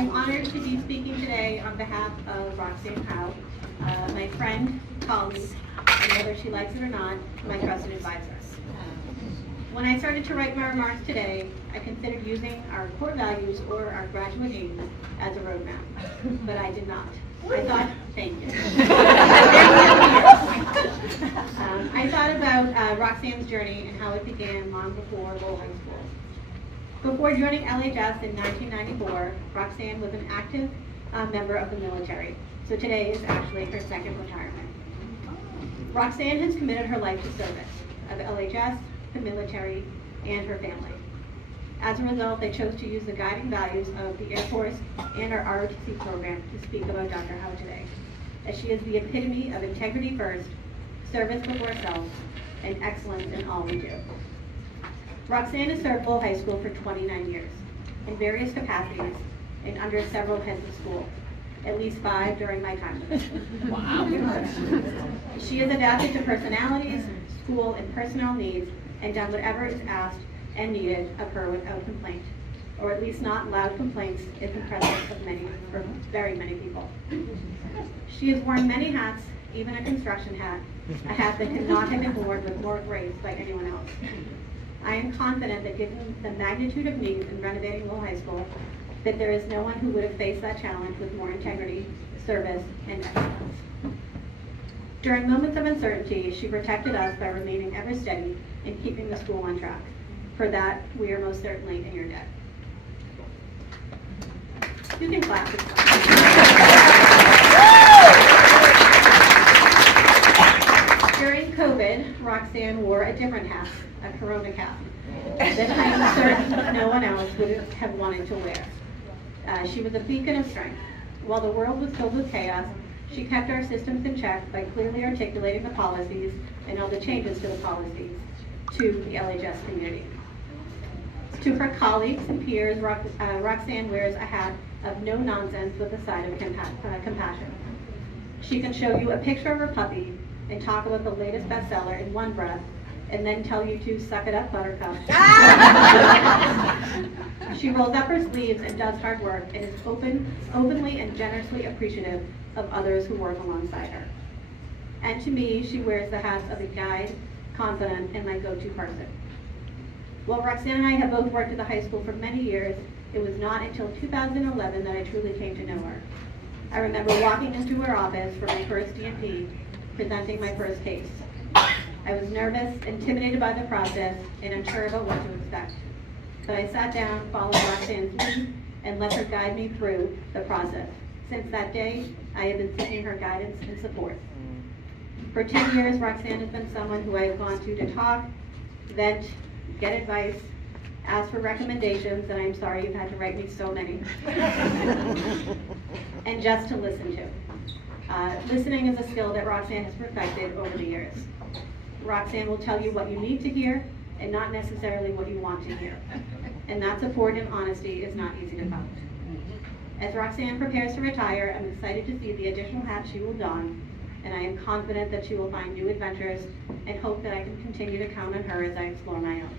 I'm honored to be speaking today on behalf of Roxane Howe, my friend, colleague, and whether she likes it or not, my trusted advisor. When I started to write my remarks today, I considered using our core values or our graduate aims as a roadmap, but I did not. I thought, thank you. I thought about Roxane's journey and how it began long before Lowell High School. Before joining LHS in 1994, Roxane was an active member of the military, so today is actually her second retirement. Roxane has committed her life to service of LHS, the military, and her family. As a result, they chose to use the guiding values of the Air Force and our ROTC program to speak about Dr. Howe today, as she is the epitome of integrity first, service before self, and excellence in all we do. Roxane has served Lowell High School for 29 years in various capacities and under several heads of school, at least 5 during my time with her. Wow. She has adapted to personalities, school, and personnel needs and done whatever is asked and needed of her without complaint, or at least not loud complaints in the presence of many, or very many people. She has worn many hats, even a construction hat, a hat that could not have been worn with more grace by anyone else. I am confident that given the magnitude of needs in renovating Lowell High School, that there is no one who would have faced that challenge with more integrity, service, and excellence. During moments of uncertainty, she protected us by remaining ever steady and keeping the school on track. For that, we are most certainly in your debt. You can clap. During COVID, Roxane wore a different hat, a Corona cap, that I am certain no one else would have wanted to wear. She was a beacon of strength. While the world was filled with chaos, she kept our systems in check by clearly articulating the policies and all the changes to the policies to the LHS community. To her colleagues and peers, Roxane wears a hat of no nonsense with a side of compassion. She can show you a picture of her puppy and talk about the latest bestseller in one breath, and then tell you to suck it up, buttercup. She rolls up her sleeves and does hard work and is openly and generously appreciative of others who work alongside her. And to me, she wears the hats of a guide, confidant, and my go-to person. While Roxane and I have both worked at the high school for many years, it was not until 2011 that I truly came to know her. I remember walking into her office for my first DNP, presenting my first case. I was nervous, intimidated by the process, and unsure about what to expect. But I sat down, followed Roxane's lead, and let her guide me through the process. Since that day, I have been seeking her guidance and support. For 10 years, Roxane has been someone who I have gone to talk, vent, get advice, ask for recommendations, and I'm sorry you've had to write me so many, and just to listen to. Listening is a skill that Roxane has perfected over the years. Roxane will tell you what you need to hear and not necessarily what you want to hear. And that support and honesty is not easy to find. As Roxane prepares to retire, I'm excited to see the additional hats she will don, and I am confident that she will find new adventures and hope that I can continue to count on her as I explore my own.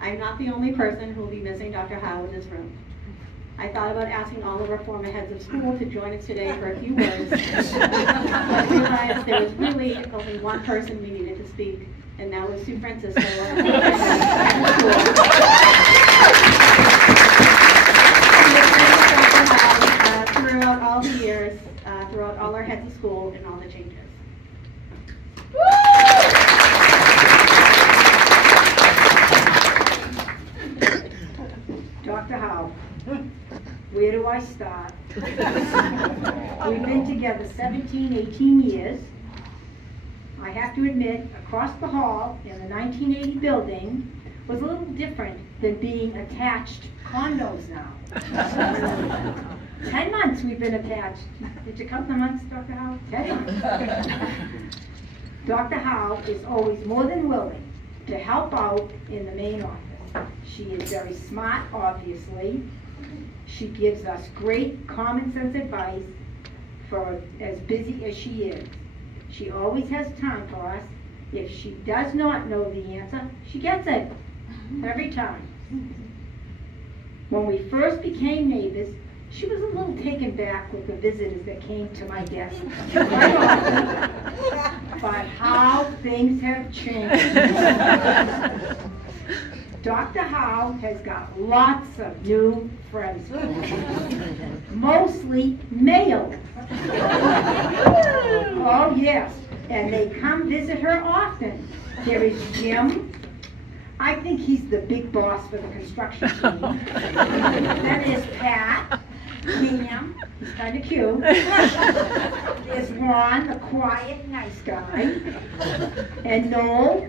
I'm not the only person who will be missing Dr. Howe in this room. I thought about asking all of our former heads of school to join us today for a few words, but I realized there was really only one person we needed to speak, and that was Sue Francisco, our former head of school. Throughout all the years, throughout all our heads of school and all the changes. Dr. Howe, where do I start? We've been together 17, 18 years. I have to admit, across the hall in the 1980 building was a little different than being attached condos now. 10 months we've been attached. Did you count the months, Dr. Howe? 10 months. Dr. Howe is always more than willing to help out in the main office. She is very smart, obviously. She gives us great common sense advice for as busy as she is. She always has time for us. If she does not know the answer, she gets it every time. When we first became neighbors, she was a little taken back with the visitors that came to my desk quite often, but how things have changed. Dr. Howe has got lots of new friends, mostly male. Oh yes, and they come visit her often. There is Jim. I think he's the big boss for the construction team. Then there's Pat, Cam, he's kind of cute. There's Ron, the quiet, nice guy. And Noel,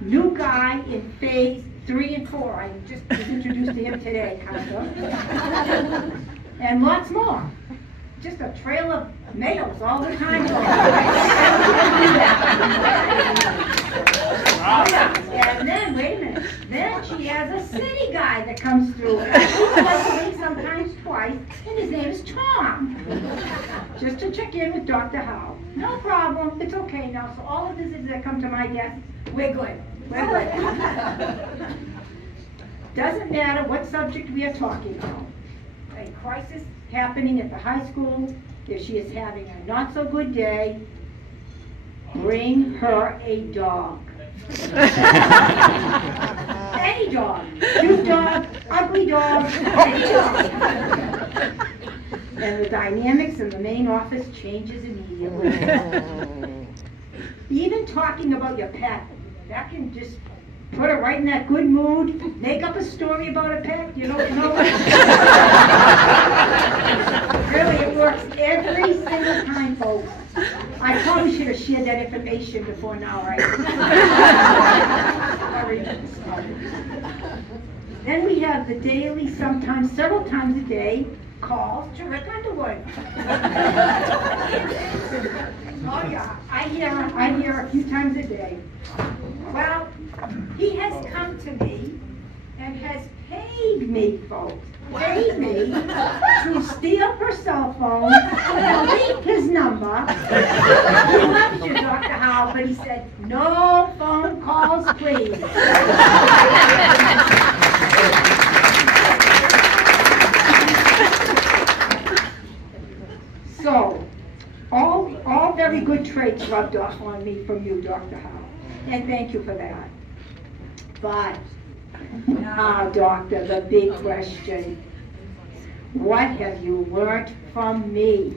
new guy in phase 3 and 4. I just was introduced to him today, kind of. And lots more. Just a trail of males all the time. Oh, yeah. And then, wait a minute, then she has a city guy that comes through at least once a week, sometimes twice, and his name is Tom. Just to check in with Dr. Howe. No problem, it's okay now. So all the visitors that come to my desk, we're good. We're good. Doesn't matter what subject we are talking about. A crisis happening at the high school, if she is having a not so good day, bring her a dog. Any dog, cute dog, ugly dog, any dog. And the dynamics in the main office changes immediately. Even talking about your pet, that can just put her right in that good mood, make up a story about a pet, you know. Really, it works every single time, folks. I probably should have shared that information before now, right? Sorry. Then we have the daily, sometimes several times a day, calls to Rick Underwood. Oh yeah, I hear a few times a day. Well, he has come to me and has paid me, folks, paid me to steal her cell phone, delete his number. He loves you, Dr. Howe, but he said, no phone calls, please. So, all very good traits rubbed off on me from you, Dr. Howe, and thank you for that. But now, Doctor, the big question. What have you learned from me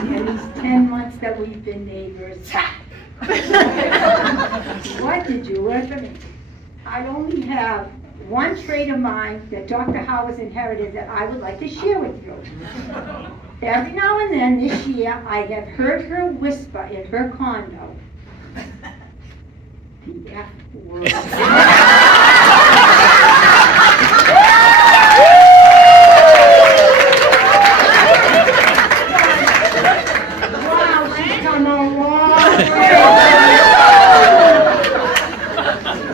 in these 10 months that we've been neighbors? What did you learn from me? I only have one trait of mine that Dr. Howe has inherited that I would like to share with you. Every now and then this year, I have heard her whisper in her condo, the F word. Wow, she's come a long way.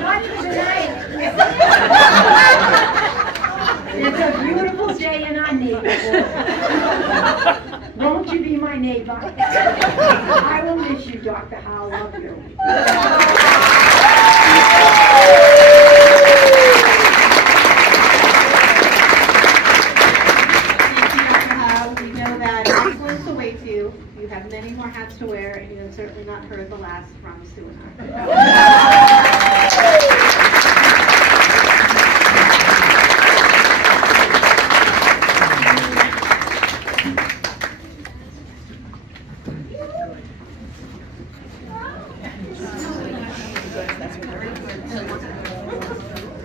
Not tonight. It's a beautiful day in our neighborhood. Won't you be my neighbor? I will miss you, Dr. Howe. Love you. You have many more hats to wear, and you have certainly not heard the last from Sue and I.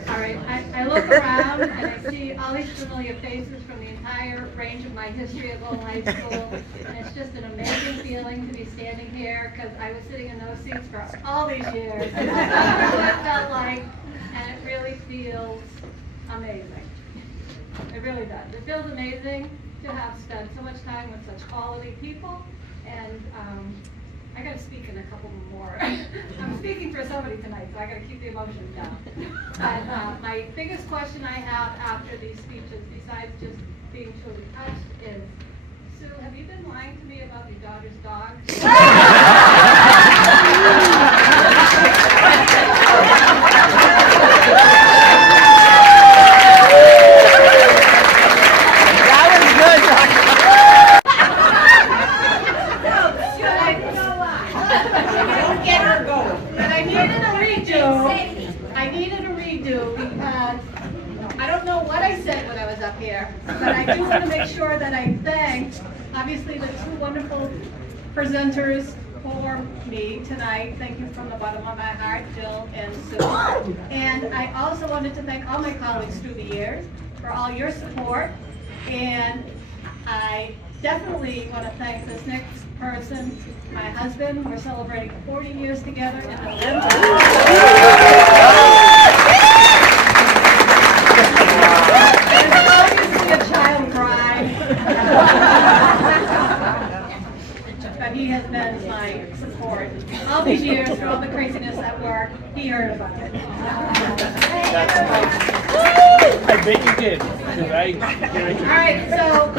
All right, I look around and I see all these familiar faces from the entire range of my history at Lowell High School, and it's just an amazing feeling to be standing here because I was sitting in those seats for all these years. And that's what it felt like, and it really feels amazing. It really does. It feels amazing to have spent so much time with such quality people, and I got to speak in a couple more. I'm speaking for somebody tonight, so I got to keep the emotions down. But my biggest question I have after these speeches, besides just being truly touched, is, Sue, have you been lying to me about your daughter's dog? I don't know what I said when I was up here, but I do want to make sure that I thank, obviously, the two wonderful presenters for me tonight. Thank you from the bottom of my heart, Jill and Sue. And I also wanted to thank all my colleagues through the years for all your support. And I definitely want to thank this next person, my husband. We're celebrating 40 years together in November. There's obviously a child bride. But he has been my support all these years through all the craziness at work. He heard about it. I bet you did. 'Cause All right, so